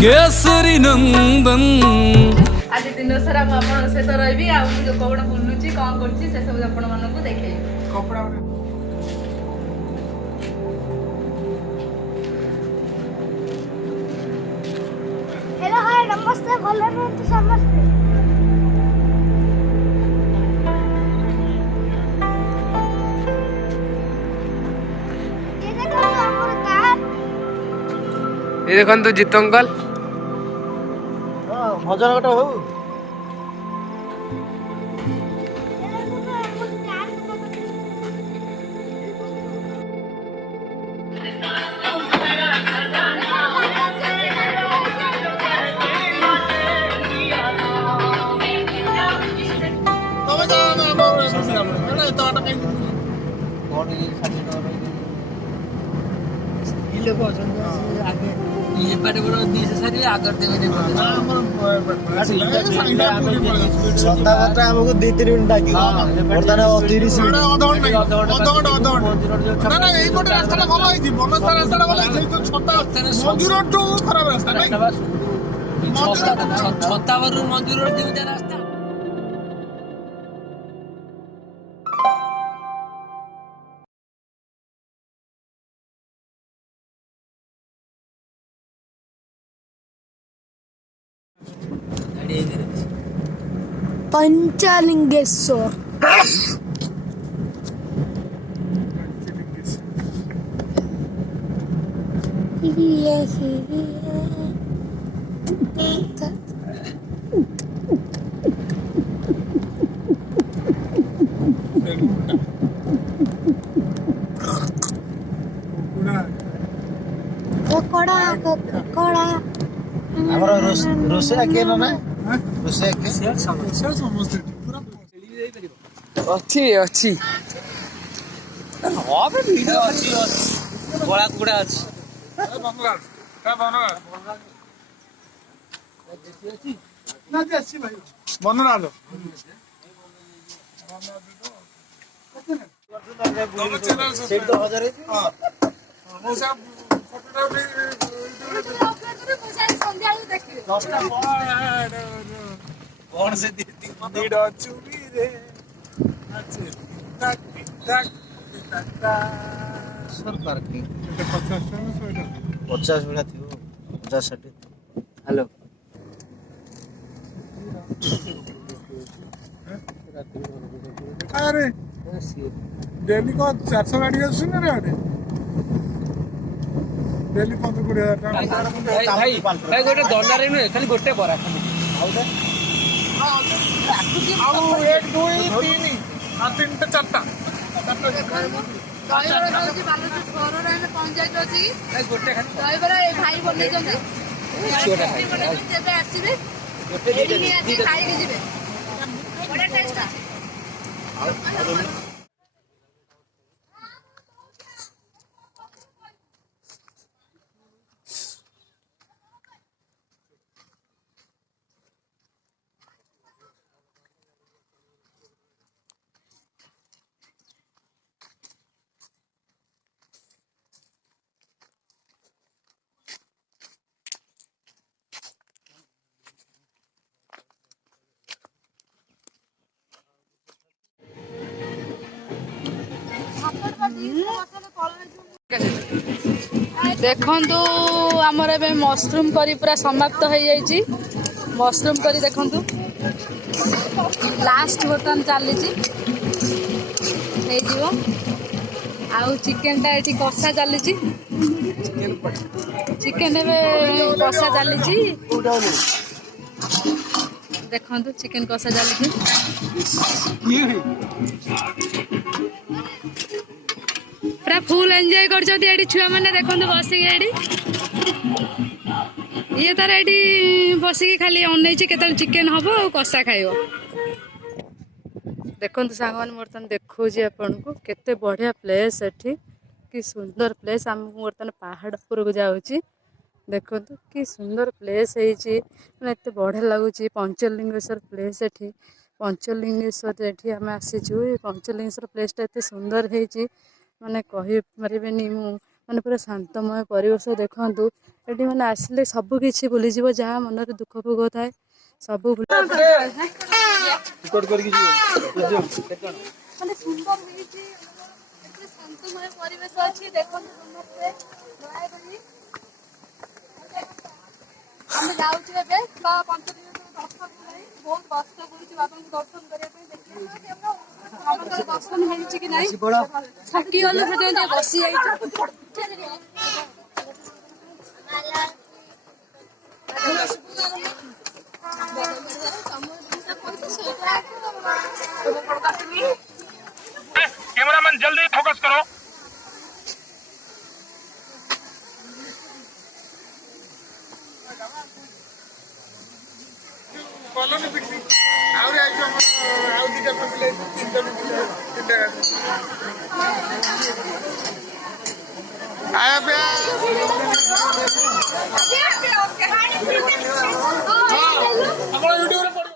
केसरी नंदन आज दिन सारा मुझे सहित रही जो कौन बुलूची कौन कर सब आपण देखे कपड़ा हेलो हाय नमस्ते भल रहतु समस्ते ये देखो तो जीत अंकल भजन गोटे हो ये पाटे बड़ा दिस सारी आगर देवे ने सतावटा हमको 2-3 मिनिट डाकी वर्तमान 30 मिनिट ना ना এই কোটে রাস্তাটা ভালো হইছি বনস্তা রাস্তাটা ভালো হইছে তো ছটা মন্দির রোড টু খারাপ রাস্তা নাই ছতাবর মন্দির রোড দিউটা রাস্তা पंचलिंगेश्वर हमर रोसे के ना रोसे के समझते पूरा अच्छी अच्छी হবে ভিডিও আছে বড়া কুড়া আছে বনগাঁ কা বনগাঁ না যাচ্ছি ভাই বনগাঁ আলো তোমার চ্যানেল सेट तो 1000 है हां মৌসা ফটোটা कौन से दीड़ा चुरी रे अच्छे टक टक टक सर पार्किंग 50 ना 50 मिला थियो 50 60 हेलो अरे डेली को 400 गाड़ी आसुन रे अरे डेली 15-20,000 भाई भाई गोटे डॉलर रे खाली गोटे बरा खाली आउ 1 2 3 आ 3 4टा गोटे खाली भाई बने देखंतु आमर ए मशरूम करी पूरा समाप्त हो जाइए मशरूम करी देखंतु लास्ट बर्तन चली आउ चिकेन टा ये कषा चली चिकेन कषा चली देखंतु चिकेन कषा चली पूरा फुल एंजॉय कर छुआ मैंने देखो बसिक ये तार ये बसिक खाली अन के चिकेन हम और कषा खाइब देखो सांग मैंने बर्तमान देखो आपन को केते बढ़िया प्लेस एठी कि सुंदर प्लेस आम बर्तमान पहाड़ उपरक जाऊँगी देखो कि सुंदर प्लेस है एत बढ़िया लगुच पंचलिंगेश्वर प्लेस एठी पंचलिंगेश्वर एठी आम आसीचु पंचलिंगेश्वर प्लेसटा एत सुंदर है माने कही पारे मु ମାନେ ପୁରା ଶାନ୍ତମୟ ପରିବେଶ ଦେଖନ୍ତୁ। ଏଠି ମାନେ ଆସିଲେ ସବୁ କିଛି ଭୁଲିଯିବ, ଯାହା ମନରେ ଦୁଃଖ ଫୁଖ ଥାଏ ସବୁ ମାନେ ସୁନ୍ଦର ହେଇଛି। ଏତେ ଶାନ୍ତମୟ ପରିବେଶ ଅଛି ଦେଖନ୍ତୁ ସମସ୍ତେ ଦୟାକରି। ଆମେ ଯାଉଛୁ ଏବେ 5 କିଲୋମିଟର ଦର୍ଶନ ପାଇଁ, ବହୁତ କଷ୍ଟ କରୁଛୁ ବାବାଙ୍କୁ ଦର୍ଶନ କରିବା ପାଇଁ। ଦେଖିବା ବାବାଙ୍କର ଦର୍ଶନ ମିଳୁଛି କି ନାହିଁ। ଥକି ଗଲୁ ସେଥିପାଇଁ ଟିକେ ବସି ଯାଇଛୁ। कैमरामैन जल्दी फोकस करो। कॉलोनी पिकनिक आउरे आइयो हम आउ दिटा पिले तीनटा आया पे हां वीडियो रे पड़